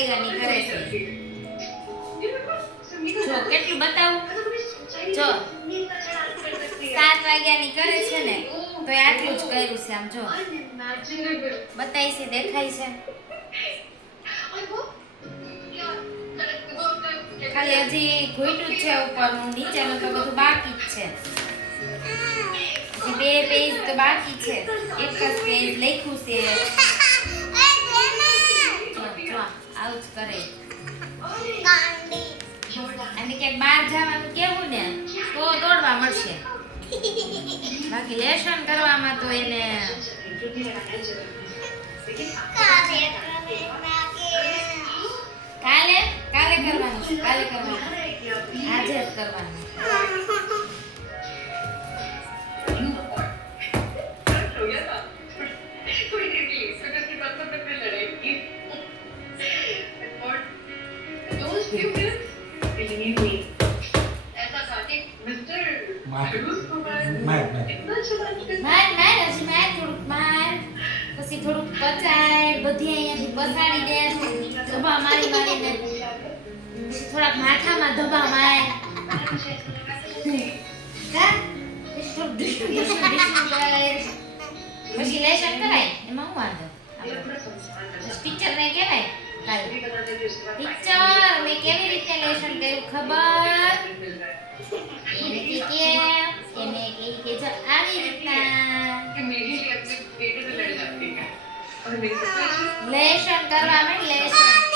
વાગ્યાની કરે છે જો કેટલું બતાવું જો 7 વાગ્યાની કરે છે ને તો આટલું જ કર્યું છે આમ જો બતાઈ છે દેખાય છે ખાલી હજી ઘૂંટું જ છે ઉપરનું નીચેનું તો બધું બાકી જ છે હજી 2 પેજ તો બાકી છે એક જ પેજ લખ્યું છે જો આવું જ કરે અને કે બહાર જવાનું કેવું ને તો દોડવા મળશે બાકી લેસન કરવામાં તો એને કાલે કરવાનું છે કાલે કરવાનું આજે જ કરવાનું પછી થોડુંક પચાય બધી અહીંયાથી પસાડી દે ધબા મારી મારીને થોડાક માથામાં ધબા મારે પછી લેશન કરાય એમાં હું વાંધો ટીચર ને કહેવાય ટીચર મેં કેવી રીતે લેશન કર્યું ખબર એને કે જો આવી રીતના લેશન કરવા માંડ લેશન